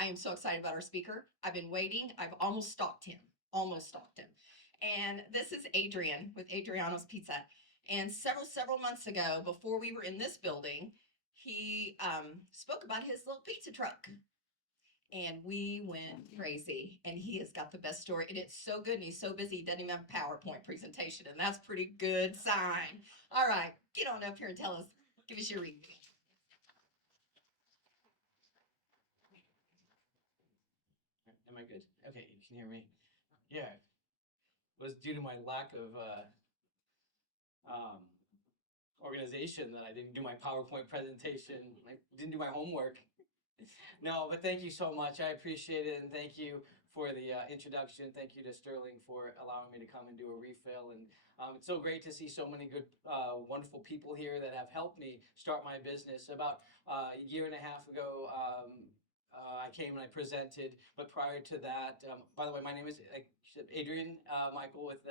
I am so excited about our speaker. I've been waiting. I've almost stalked him. Almost stalked him. And this is Adrian with Adriano's Pizza. And several months ago, before we were in this building, he spoke about his little pizza truck. And we went crazy. And he has got the best story. And it's so good. And he's so busy, he doesn't even have a PowerPoint presentation. And that's a pretty good sign. All right, get on up here and tell us, give us your review. Am I good? Okay, you can hear me. Yeah, it was due to my lack of um, organization that I didn't do my PowerPoint presentation. I didn't do my homework. No, but thank you so much. I appreciate it, and thank you for the introduction. Thank you to Sterling for allowing me to come and do a refill. And it's so great to see so many good, wonderful people here that have helped me start my business. About a year and a half ago, I came and I presented, but prior to that, by the way, my name is, like Adrian Michael with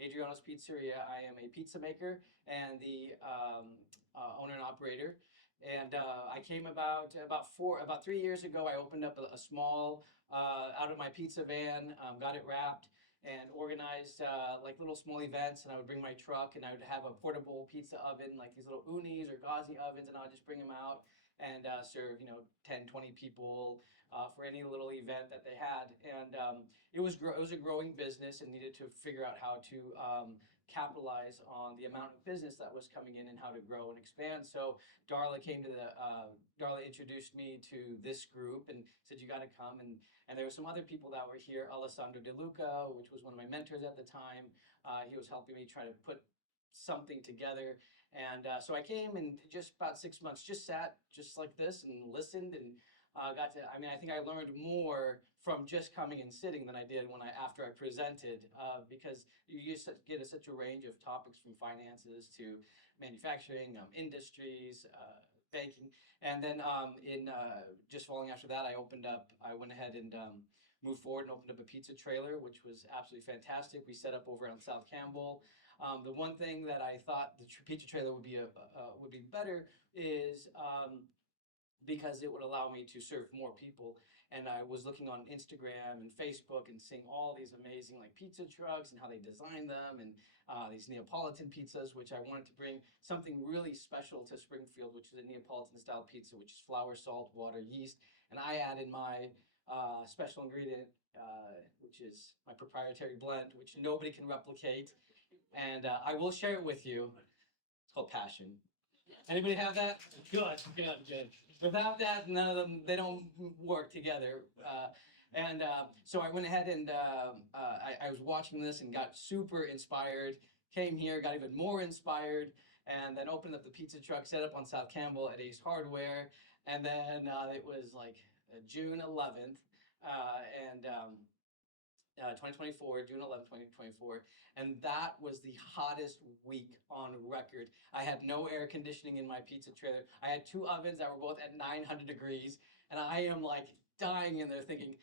Adriano's Pizzeria. I am a pizza maker and the owner and operator. And I came about 3 years ago. I opened up a small out of my pizza van, got it wrapped and organized like little small events. And I would bring my truck and I would have a portable pizza oven, like these little unis or gauzy ovens, and I would just bring them out and serve 10, 20 people for any little event that they had. And it was a growing business and needed to figure out how to capitalize on the amount of business that was coming in and how to grow and expand. So Darla introduced me to this group and said, you got to come. And there were some other people that were here. Alessandro De Luca, which was one of my mentors at the time. He was helping me try to put something together. And so I came and just about 6 months, just sat just like this and listened and I think I learned more from just coming and sitting than I did after I presented, because you just get such a range of topics from finances to manufacturing, industries, banking. And then just following after that, I went ahead and moved forward and opened up a pizza trailer, which was absolutely fantastic. We set up over on South Campbell. The one thing that I thought the pizza trailer would be better is because it would allow me to serve more people. And I was looking on Instagram and Facebook and seeing all these amazing like pizza trucks and how they design them, and these Neapolitan pizzas, which I wanted to bring something really special to Springfield, which is a Neapolitan style pizza, which is flour, salt, water, yeast. And I added my special ingredient, which is my proprietary blend, which nobody can replicate. And I will share it with you. It's called Passion. Anybody have that? Good, good, good. Without that, none of them, they don't work together. So I went ahead and I was watching this and got super inspired, came here, got even more inspired, and then opened up the pizza truck, set up on South Campbell at Ace Hardware. And then it was like June 11th, and 2024, June 11th, 2024. And that was the hottest week on record. I had no air conditioning in my pizza trailer. I had two ovens that were both at 900 degrees. And I am like dying in there thinking,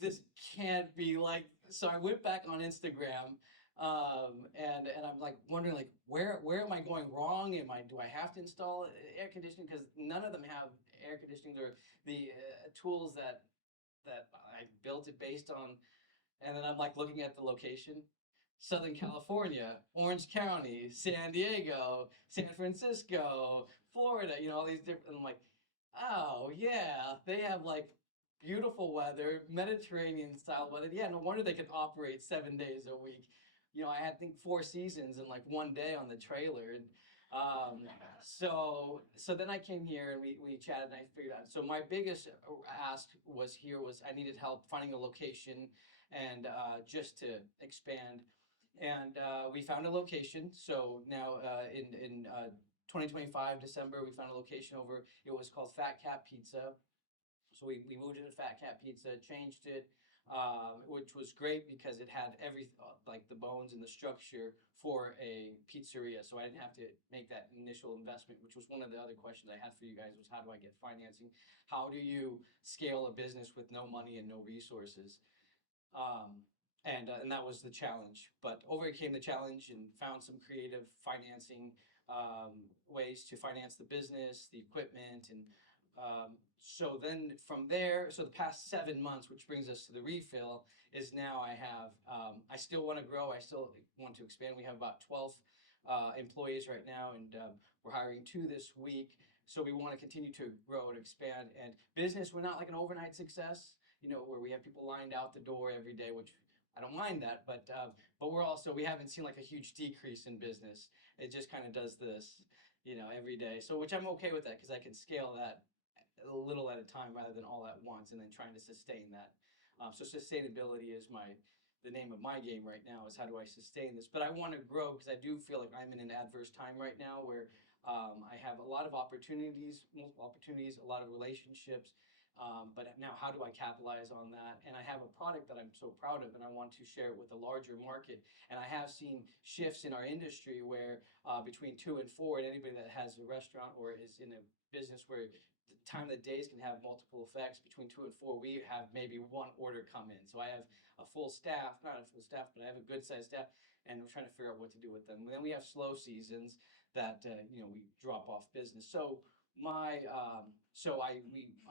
this can't be like, so I went back on Instagram and I'm like wondering like, where am I going wrong? Do I have to install air conditioning? Because none of them have air conditioning or the tools that I built it based on. And then I'm like looking at the location, Southern California, Orange County, San Diego, San Francisco, Florida, all these different, and I'm like, oh yeah, they have like beautiful weather, Mediterranean style weather. Yeah, no wonder they can operate 7 days a week. I had, I think, 4 seasons in like one day on the trailer. And so then I came here and we chatted and I figured out. So my biggest ask was I needed help finding a location and just to expand. And we found a location. So now in 2025 December, we found a location over. It was called Fat Cat Pizza. So we moved into Fat Cat Pizza, changed it, which was great because it had like the bones and the structure for a pizzeria. So I didn't have to make that initial investment, which was one of the other questions I had for you guys was how do I get financing? How do you scale a business with no money and no resources? And that was the challenge. But overcame the challenge and found some creative financing ways to finance the business, the equipment, and So then from there, so the past 7 months, which brings us to the refill, is now I have, I still want to grow. I still want to expand. We have about 12 employees right now, and we're hiring 2 this week. So we want to continue to grow and expand. And business, we're not like an overnight success, where we have people lined out the door every day, which I don't mind that, but we're also, we haven't seen like a huge decrease in business. It just kind of does this, every day. So which I'm okay with that because I can scale that a little at a time rather than all at once, and then trying to sustain that. So sustainability is the name of my game right now, is how do I sustain this? But I want to grow because I do feel like I'm in an adverse time right now where I have a lot of opportunities, multiple opportunities, a lot of relationships. But now how do I capitalize on that? And I have a product that I'm so proud of and I want to share it with a larger market. And I have seen shifts in our industry where between 2 and 4, and anybody that has a restaurant or is in a business where the time of the days can have multiple effects, between 2 and 4, we have maybe 1 order come in. So I have a full staff, not a full staff, but I have a good sized staff, and we're trying to figure out what to do with them. And then we have slow seasons that, we drop off business. So I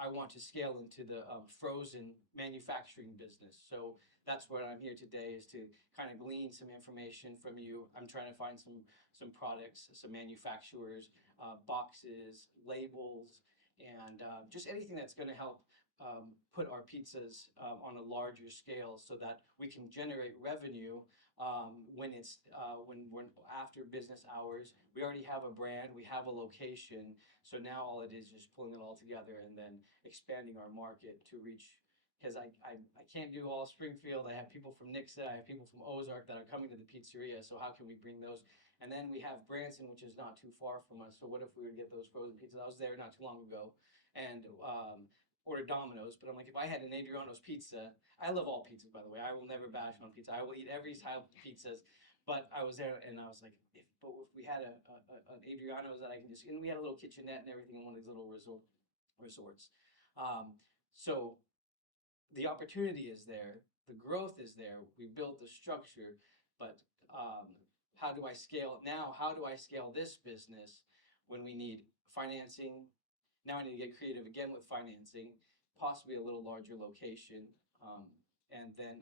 want to scale into the frozen manufacturing business. So that's what I'm here today, is to kind of glean some information from you. I'm trying to find some products, some manufacturers, boxes, labels, and just anything that's going to help put our pizzas on a larger scale so that we can generate revenue when we're after business hours. We already have a brand, we have a location, so now all it is just pulling it all together and then expanding our market to reach. Because I can't do all Springfield. I have people from Nixa, I have people from Ozark that are coming to the pizzeria, so how can we bring those? And then we have Branson, which is not too far from us, so what if we would get those frozen pizzas? I was there not too long ago and ordered Domino's, but I'm like, if I had an Adriano's pizza, I love all pizzas, by the way. I will never bash on pizza. I will eat every type of pizzas. But I was there and I was like, if we had an Adriano's that I can just, and we had a little kitchenette and everything in one of these little resorts. So the opportunity is there, the growth is there. We built the structure, but how do I scale it now? How do I scale this business when we need financing? Now I need to get creative again with financing, possibly a little larger location, and then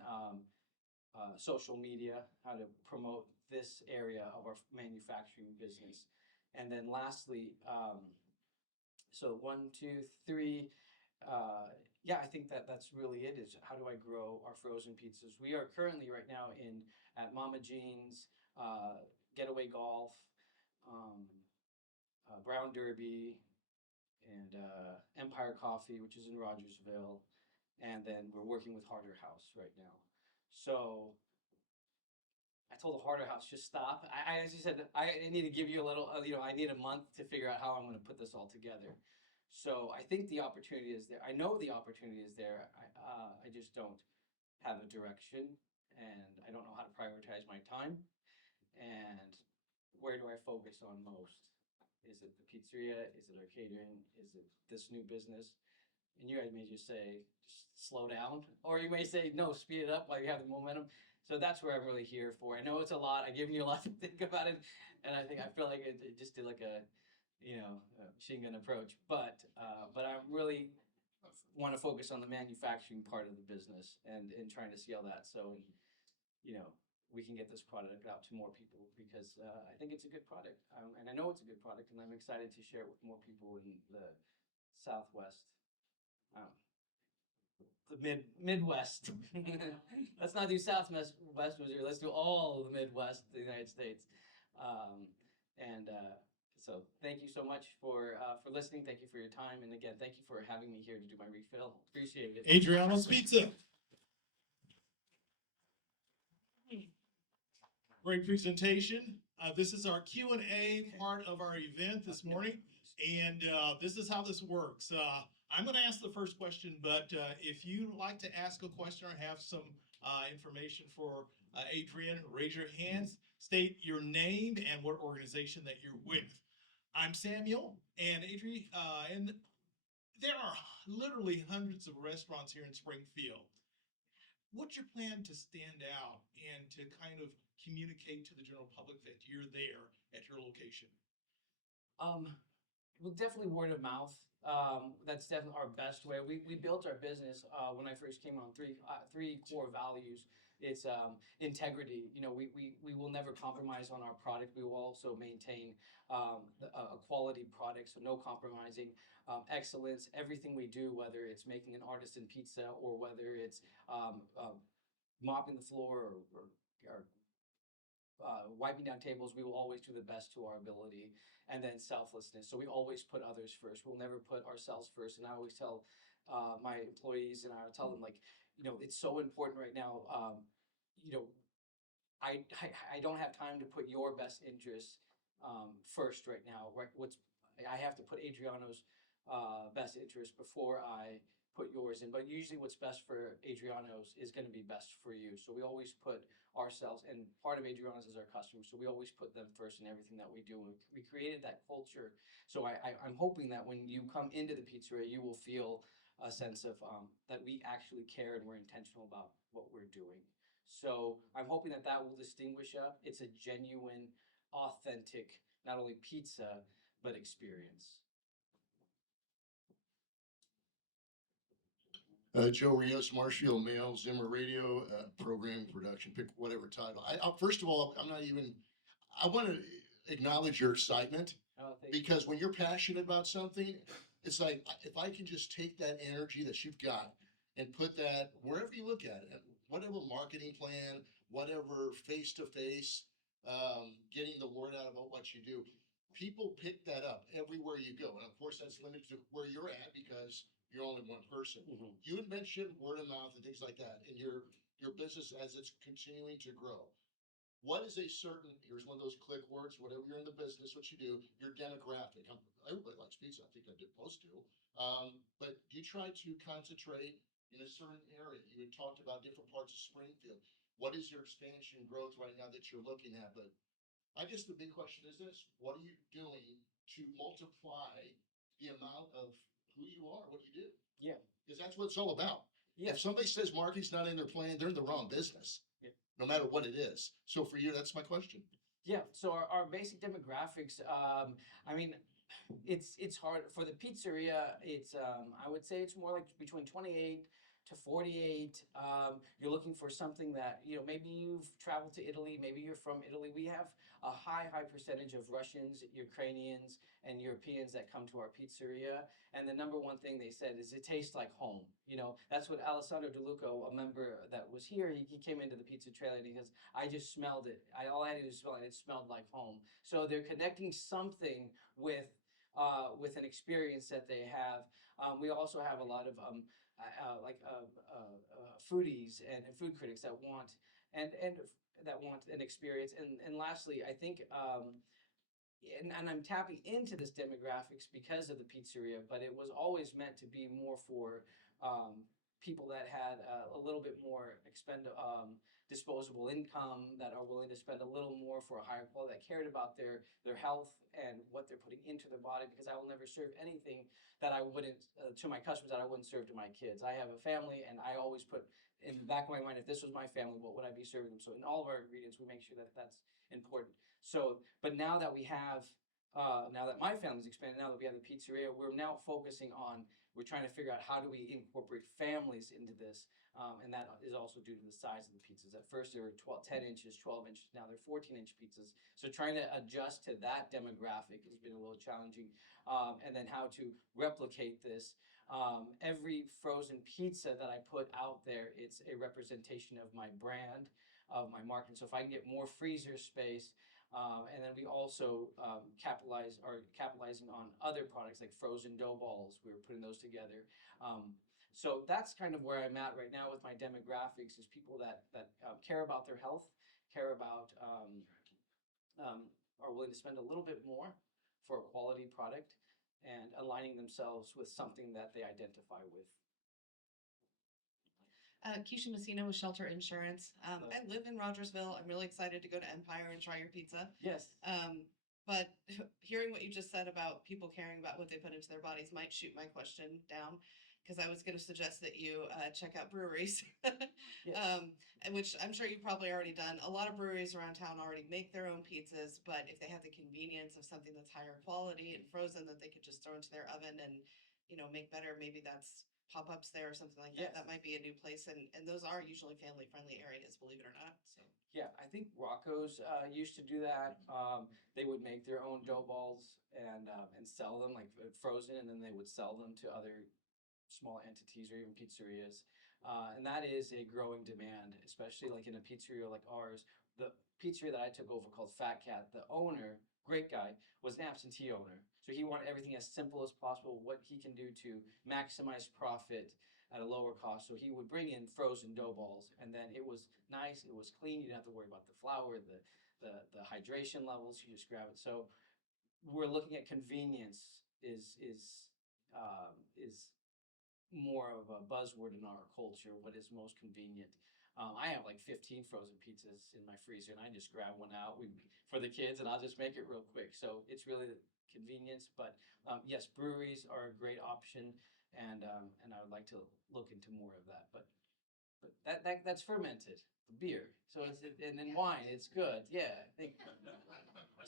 social media, how to promote this area of our manufacturing business. And then lastly, so 1, 2, 3, yeah, I think that's really it, is how do I grow our frozen pizzas? We are currently right now at Mama Jean's, Getaway Golf, Brown Derby, and Empire Coffee, which is in Rogersville, and then we're working with Harder House right now. So I told the Harder House, just stop. As you said, I need to give you a little, I need a month to figure out how I'm going to put this all together. So I think the opportunity is there. I know the opportunity is there. I just don't have a direction, and I don't know how to prioritize my time. And where do I focus on most? Is it the pizzeria? Is it our catering? Is it this new business? And you guys may just say, just slow down. Or you may say, no, speed it up while you have the momentum. So that's where I'm really here for. I know it's a lot. I've given you a lot to think about it. And I feel like it just did like a machine gun approach. But I really want to focus on the manufacturing part of the business and trying to scale that. So, we can get this product out to more people because I think it's a good product. And I know it's a good product, and I'm excited to share it with more people in the Southwest, the Midwest. Let's not do Southwest Missouri. Let's do all of the Midwest of the United States. So thank you so much for listening. Thank you for your time. And again, thank you for having me here to do my refill. Appreciate it. Adriano's Pizza. Great presentation. This is our Q&A part of our event this morning, and this is how this works. I'm going to ask the first question, but if you'd like to ask a question or have some information for Adrian, raise your hands, state your name and what organization that you're with. I'm Samuel, and Adrian, and there are literally hundreds of restaurants here in Springfield. What's your plan to stand out and to kind of communicate to the general public that you're there at your location? Well, definitely word of mouth. That's definitely our best way. We built our business when I first came on three core values. It's integrity. You know, we will never compromise on our product. We will also maintain a quality product, so no compromising. Excellence. Everything we do, whether it's making an artisan pizza or whether it's mopping the floor or wiping down tables, we will always do the best to our ability. And then selflessness. So we always put others first. We'll never put ourselves first. And I always tell my employees, and I tell them, like, you know, it's so important right now. You know, I don't have time to put your best interests first right now. Right? I have to put Adriano's best interest before I put yours in. But usually, what's best for Adriano's is going to be best for you. So we always put ourselves, and part of Adriano's is our customers. So we always put them first in everything that we do. And we created that culture. So I'm hoping that when you come into the pizzeria, you will feel a sense of that we actually care and we're intentional about what we're doing. So I'm hoping that that will distinguish us. It's a genuine, authentic, not only pizza, but experience. Joe Rios, Marshfield Mail, Zimmer Radio, program production, pick whatever title. First of all, I want to acknowledge your excitement, because when you're passionate about something, it's like, if I can just take that energy that you've got and put that wherever you look at it, whatever marketing plan, whatever face-to-face, getting the word out about what you do, people pick that up everywhere you go. And of course, that's limited to where you're at because you're only one person. Mhm. You had mentioned word of mouth and things like that in your business as it's continuing to grow. What is here's one of those click words, whatever you're in the business, what you do, your demographic. Everybody likes pizza. I think most do. But you try to concentrate in a certain area. You had talked about different parts of Springfield. What is your expansion growth right now that you're looking at? But I guess the big question is this: what are you doing to multiply the amount of who you are, what you do? Yeah. Because that's what it's all about. Yeah. If somebody says marketing's not in their plan, they're in the wrong business. Yeah. No matter what it is. So for you, that's my question. Yeah. So our basic demographics, I mean, it's hard for the pizzeria. It's I would say it's more like between 28 to 48. You're looking for something that, you know, maybe you've traveled to Italy, maybe you're from Italy. We have a high percentage of Russians, Ukrainians, and Europeans that come to our pizzeria. And the number one thing they said is it tastes like home. You know, that's what Alessandro DeLuca, a member that was here, he came into the pizza trailer and he goes, I just smelled it. All I had to do was smell it. It smelled like home. So they're connecting something with an experience that they have. We also have a lot of foodies and food critics that want and that want an experience. And lastly, I think and I'm tapping into this demographics because of the pizzeria, but it was always meant to be more for people that had a little bit more disposable income, that are willing to spend a little more for a higher quality, that cared about their health and what they're putting into their body, because I will never serve anything that I wouldn't, to my customers, that I wouldn't serve to my kids. I have a family, and I always put in the back of my mind, if this was my family, what would I be serving them? So in all of our ingredients, we make sure that that's important. So, but now that we have, now that my family's expanded, now that we have the pizzeria, we're now focusing on, we're trying to figure out how do we incorporate families into this. And that is also due to the size of the pizzas. At first they were 10 inches, 12 inches, now they're 14-inch pizzas. So trying to adjust to that demographic has been a little challenging. And then how to replicate this. Every frozen pizza that I put out there, it's a representation of my brand, of my market. So if I can get more freezer space, and then we also capitalizing on other products like frozen dough balls. We were putting those together. So that's kind of where I'm at right now with my demographics, is people that care about their health, care about, are willing to spend a little bit more for a quality product, and aligning themselves with something that they identify with. Keisha Messina with Shelter Insurance. I live in Rogersville. I'm really excited to go to Empire and try your pizza. Yes. But hearing what you just said about people caring about what they put into their bodies might shoot my question down. because I was going to suggest that you check out breweries, Yes. and which I'm sure you've probably already done. A lot of breweries around town already make their own pizzas, but if they have the convenience of something that's higher quality and frozen that they could just throw into their oven and, make better, maybe that's pop-ups there or something like that. Yes. That might be a new place, and those are usually family-friendly areas, believe it or not. So. Yeah, I think Rocco's used to do that. They would make their own dough balls and sell them like frozen, and then they would sell them to other small entities or even pizzerias. And that is a growing demand, especially like in a pizzeria like ours. The pizzeria that I took over called Fat Cat, the owner, great guy, was an absentee owner. So he wanted everything as simple as possible, what he can do to maximize profit at a lower cost. So he would bring in frozen dough balls, and then it was nice, it was clean. You didn't have to worry about the flour, the hydration levels. You just grab it. So we're looking at convenience is more of a buzzword in our culture. What is most convenient? I have like 15 frozen pizzas in my freezer, and I just grab one out for the kids, and I'll just make it real quick. So it's really the convenience. But yes, breweries are a great option, and I would like to look into more of that. But that's fermented beer. So and then wine. It's good. Yeah, I think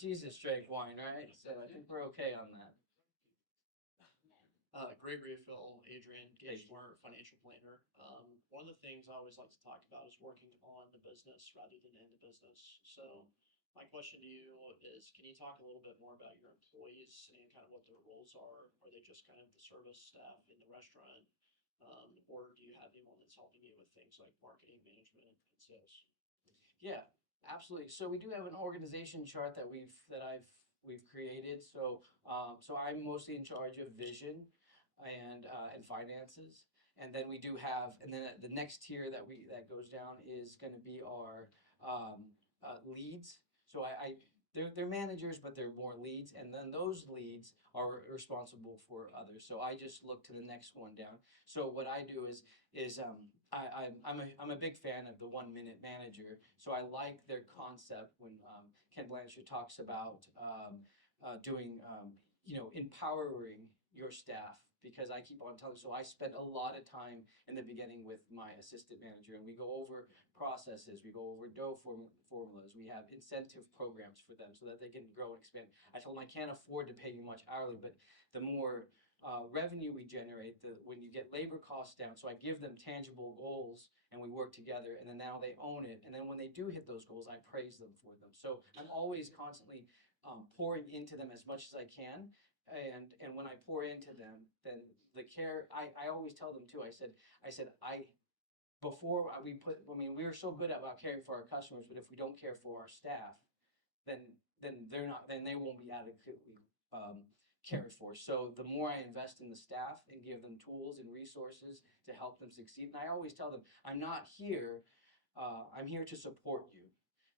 Jesus drank wine, right? So I think we're okay on that. Great refill, Adrian, Thank Gage you. Smart, financial planner. One of the things I always like to talk about is working on the business rather than in the business. So my question to you is, can you talk a little bit more about your employees and kind of what their roles are? Are they just kind of the service staff in the restaurant? Or do you have anyone that's helping you with things like marketing, management, and sales? Yeah, absolutely. So we do have an organization chart that we've created. So I'm mostly in charge of vision and finances. And then we do have, and then the next tier that goes down is going to be our leads. So they're managers, but they're more leads, and then those leads are responsible for others. So I just look to the next one down. So what I do is I'm a big fan of the 1 minute manager. So I like their concept when Ken Blanchard talks about doing empowering your staff, because I keep on telling. So I spend a lot of time in the beginning with my assistant manager, and we go over processes, we go over dough formulas, we have incentive programs for them so that they can grow and expand. I told them I can't afford to pay you much hourly, but the more revenue we generate, when you get labor costs down. So I give them tangible goals, and we work together, and then now they own it. And then when they do hit those goals, I praise them for them. So I'm always constantly pouring into them as much as I can. And when I pour into them, then the care, I always tell them too. Before we put, I mean, we were so good about caring for our customers, but if we don't care for our staff, then they're not, then they won't be adequately cared for. So the more I invest in the staff and give them tools and resources to help them succeed, and I always tell them, I'm here to support you.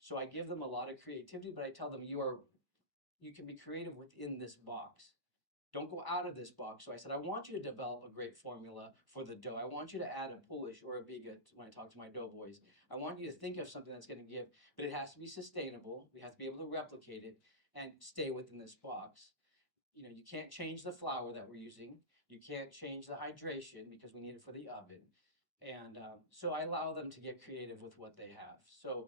So I give them a lot of creativity, but I tell them you can be creative within this box. Don't go out of this box. So I said, I want you to develop a great formula for the dough. I want you to add a Polish or a biga when I talk to my dough boys. I want you to think of something that's going to give, but it has to be sustainable. We have to be able to replicate it and stay within this box. You can't change the flour that we're using. You can't change the hydration because we need it for the oven. And so I allow them to get creative with what they have. So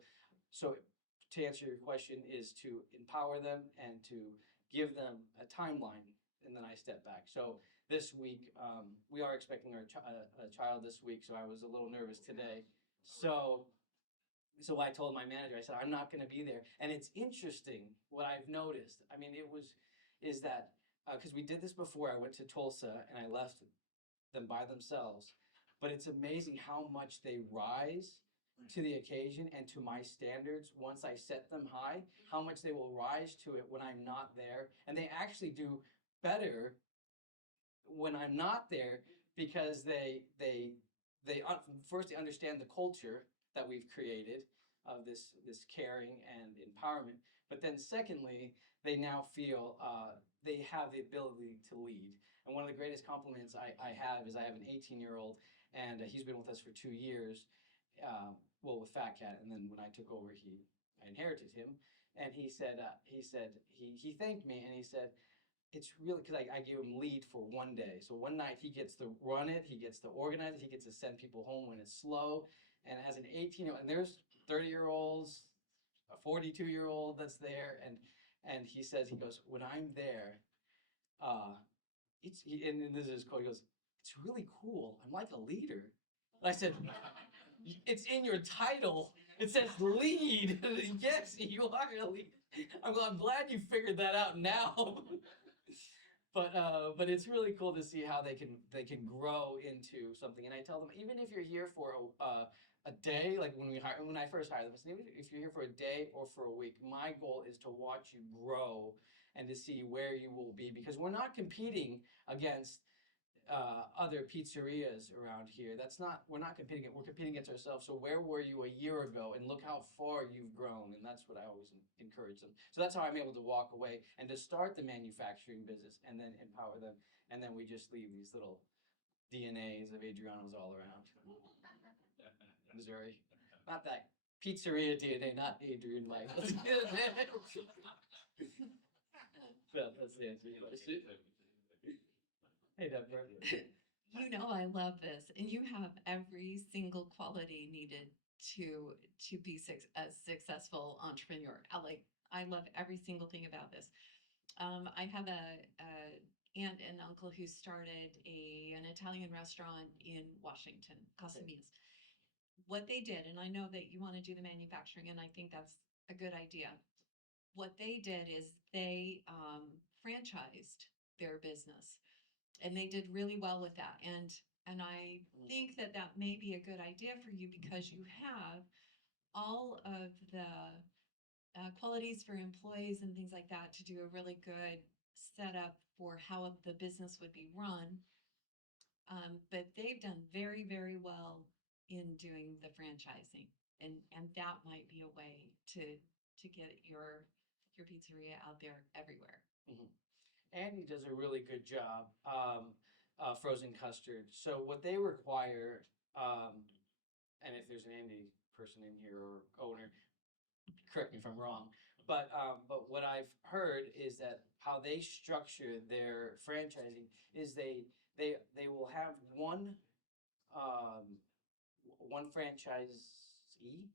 to answer your question is to empower them and to give them a timeline, and then I step back. So this week, we are expecting a child this week, so I was a little nervous today. So I told my manager, I said, I'm not going to be there. And it's interesting what I've noticed. I mean, is that, because we did this before. I went to Tulsa and I left them by themselves. But it's amazing how much they rise to the occasion and to my standards once I set them high, how much they will rise to it when I'm not there. And they actually do better when I'm not there, because they first they understand the culture that we've created of this caring and empowerment. But then secondly, they now feel they have the ability to lead. And one of the greatest compliments I have is I have an 18-year-old, and he's been with us for 2 years, with Fat Cat. And then when I took over, I inherited him. And he said, he thanked me, and he said, it's really because I gave him lead for one day. So one night he gets to run it, he gets to organize it, he gets to send people home when it's slow. And as an 18-year-old, and there's 30-year-olds, a 42-year-old that's there, and he says, he goes, when I'm there, and this is his quote, he goes, it's really cool. I'm like a leader. And I said, it's in your title. It says lead. Yes, you are a lead. I'm glad you figured that out now. But it's really cool to see how they can grow into something. And I tell them, even if you're here for a day, like when I first hired them, I said, even if you're here for a day or for a week, my goal is to watch you grow and to see where you will be, because we're not competing against other pizzerias around here. We're not competing, we're competing against ourselves. So where were you a year ago, and look how far you've grown. And that's what I always encourage them. So that's how I'm able to walk away and to start the manufacturing business and then empower them. And then we just leave these little DNAs of Adriano's all around Missouri. Not that pizzeria DNA, not Adrian Michael. Well, that's the answer. Hey, Deborah. You know I love this, and you have every single quality needed to be a successful entrepreneur. I love every single thing about this. I have a aunt and uncle who started an Italian restaurant in Washington, Casamias. What they did, and I know that you want to do the manufacturing, and I think that's a good idea. What they did is they franchised their business, and they did really well with that. And I think that may be a good idea for you, because you have all of the qualities for employees and things like that to do a really good setup for how the business would be run. But they've done very, very well in doing the franchising, and that might be a way to get your pizzeria out there everywhere. Mm-hmm. Andy does a really good job, frozen custard. So what they require, and if there's an Andy person in here or owner, correct me if I'm wrong, but what I've heard is that how they structure their franchising is they will have one franchisee,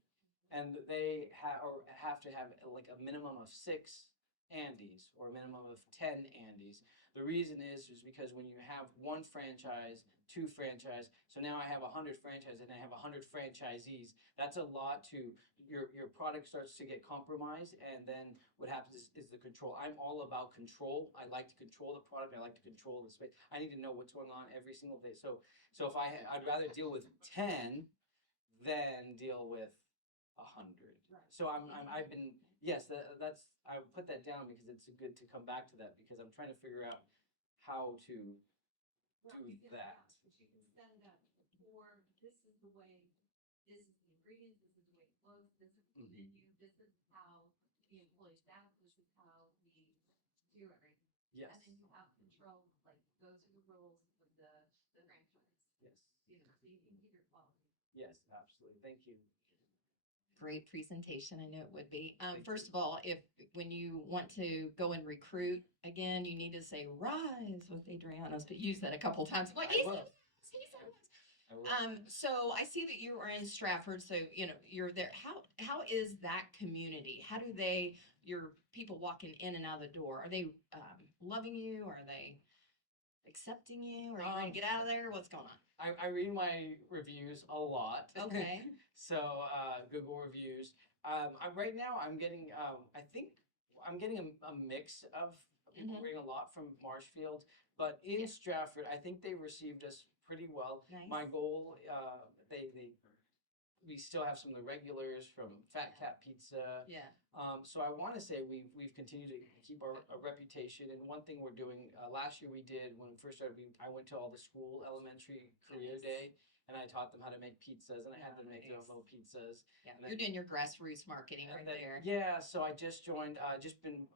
and they have to have like a minimum of 6 Andes or a minimum of 10 Andes. The reason is because when you have one franchise, 2 franchise, so now I have 100 franchises and I have 100 franchisees. That's a lot to your product starts to get compromised, and then what happens is the control. I'm all about control. I like to control the product. I like to control the space. I need to know what's going on every single day. So if I'd rather deal with 10 than deal with 100. So I've been, yes, that's I put that down because it's good to come back to that, because I'm trying to figure out how to do that. You can set it up for, this is the way, this is the ingredients, this is the way it flows, this is the menu, this is how the employees act, this is how we do everything. Yes. And then you have control, like those are the rules of the franchise. Yes. You know, so you can keep your quality. Yes, absolutely. Thank you. Great presentation. I know it would be. First of all, when you want to go and recruit again, you need to say "Rise" with Adriano's, but use that a couple times. Like he said, I will. so I see that you are in Stratford, so you're there. How is that community? How do your people walking in and out of the door? Are they loving you? Are they accepting you? Are you ready to get out of there? What's going on? I read my reviews a lot. Okay. So Google reviews. Right now I'm getting I think I'm getting a mix of people Mhm. reading a lot from Marshfield, but in Yeah. Stratford I think they received us pretty well. Nice. My goal, we still have some of the regulars from Fat Cat Pizza. Yeah. So I want to say we've continued to keep our reputation. And one thing we're doing, last year we did, when we first started, I went to all the school elementary career Nice. day, and I taught them how to make pizzas, and I had them make their own Nice. little pizzas. Yeah. And then- You're doing your grassroots marketing right and then- there. Yeah, so I just joined, just been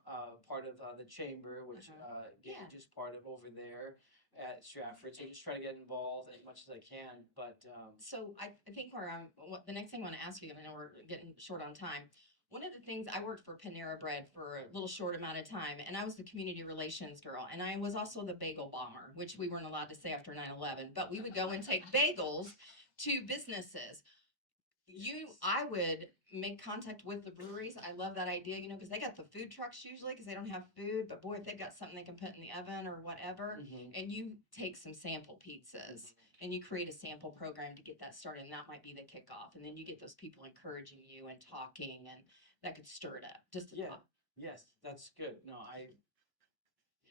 part of the chamber, which Yeah. Gage is part of over there at Stratford. So just try to get involved as much as I can. But So I think the next thing I want to ask you, and I know we're getting short on time. one of the things I worked for Panera Bread for a little short amount of time, and I was the community relations girl, and I was also the bagel bomber, which we weren't allowed to say after 9/11, but we would go and take bagels to businesses. I would make contact with the breweries. I love that idea, because they got the food trucks usually because they don't have food, but boy, if they've got something they can put in the oven or whatever, and you take some sample pizzas and you create a sample program to get that started, and that might be the kickoff. And then you get those people encouraging you and talking, and that could stir it up just a Yeah. thought. Yes, that's good. No,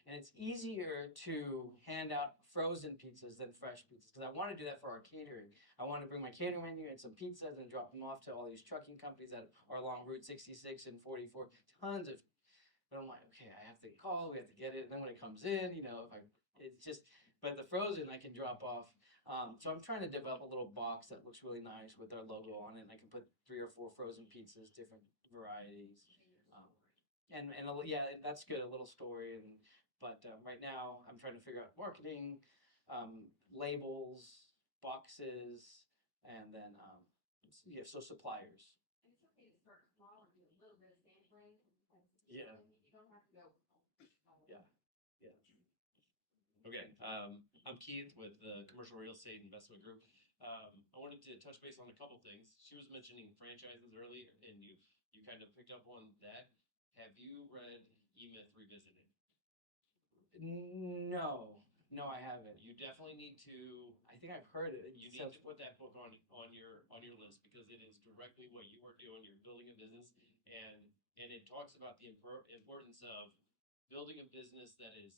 and it's easier to hand out frozen pizzas than fresh pizzas because I want to do that for our catering. I want to bring my catering menu and some pizzas and drop them off to all these trucking companies that are along Route 66 and 44. Tons of, but I'm like, okay, I have to call, we have to get it. And then when it comes in, it's just, but the frozen I can drop off. So I'm trying to develop a little box that looks really nice with our logo on it. And I can put 3 or 4 frozen pizzas, different varieties. Yeah, that's good. A little story, but right now I'm trying to figure out marketing, labels, boxes, and then so suppliers. And it's okay to start small and do a little bit of sampling. Yeah. You don't have to go. Yeah. Okay, I'm Keith with the Commercial Real Estate Investment Group. I wanted to touch base on a couple things. She was mentioning franchises earlier, and you kind of picked up on that. Have you read E-Myth Revisited? No, I haven't. You definitely need to. I think I've heard it. You need to put that book on your list because it is directly what you are doing. You're building a business, and it talks about the importance of building a business that is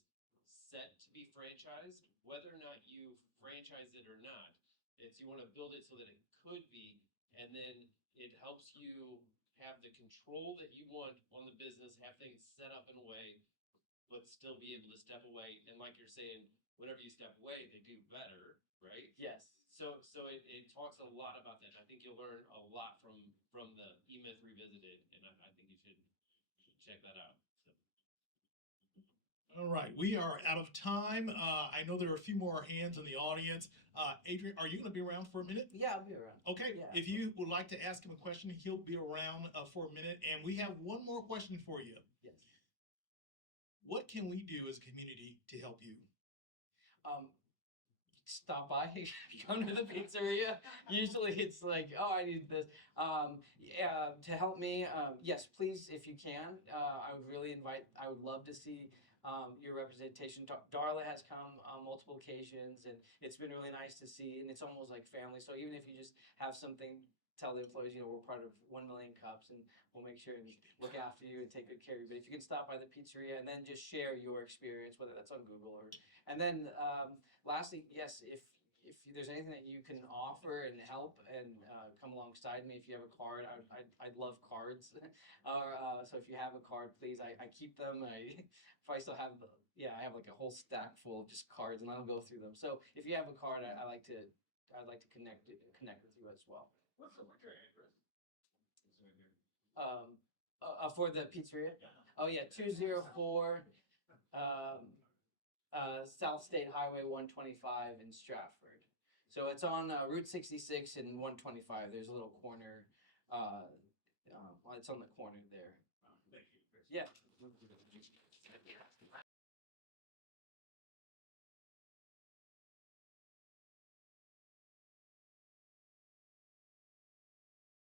set to be franchised, whether or not you franchise it or not. It's you want to build it so that it could be, and then it helps you have the control that you want on the business, have things set up in a way, but still be able to step away. And like you're saying, whenever you step away, they do better, right? Yes. So it talks a lot about that. I think you'll learn a lot from the E-Myth Revisited, and I think you should check that out. All right, we are out of time. I know there are a few more hands in the audience. Adrian, are you going to be around for a minute? Yeah, I'll be around. Okay, Yeah. if you would like to ask him a question, he'll be around for a minute. And we have one more question for you. Yes. What can we do as a community to help you? Stop by, come to the pizzeria. Usually it's like, oh, I need this. To help me, yes, please, if you can. I would love to see your representation. Darla has come on multiple occasions, and it's been really nice to see, and it's almost like family. So even if you just have something, tell the employees, we're part of 1 million cups, and we'll make sure and look after you and take good care of you. But if you can stop by the pizzeria and then just share your experience, whether that's on Google and then lastly, yes, if there's anything that you can offer and help and come alongside me, if you have a card, I'd love cards. So if you have a card, please, I keep them. If I still have, I have like a whole stack full of just cards, and I'll go through them. So if you have a card, I'd like to connect with you as well. What's the liquor address? For the pizzeria? Oh yeah, 204 South State Highway 125 in Stratford. So it's on Route 66 and 125. There's a little corner. It's on the corner there. Thank you, Chris. Yeah.